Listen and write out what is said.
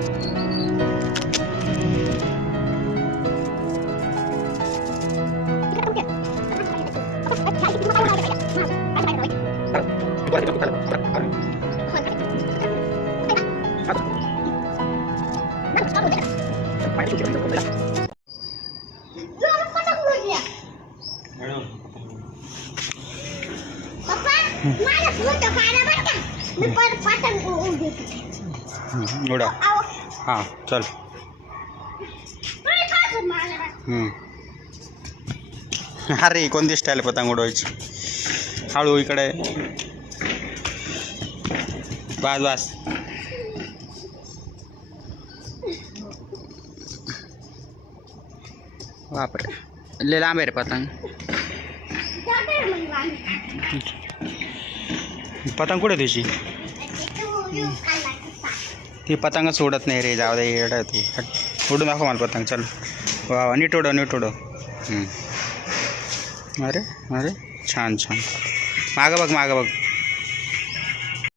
Papa, mana sudah kau ada berkah? Lepas pasang uang dia. Udah. हां चल. अरे कोणती स्टाईल पतंग उडवायची? हळू इकडे. बाज बस. बापरे. लय लांब आहे रे पतंग. पतंग कुठे तुझी ती पतंग सोडत नाही रे जाऊ दे येड तू. उडून दाखव मला पतंग चल. वा वा नीट उडव नीट उडव. अरे अरे छान छान. मागं बघ मागं बघ.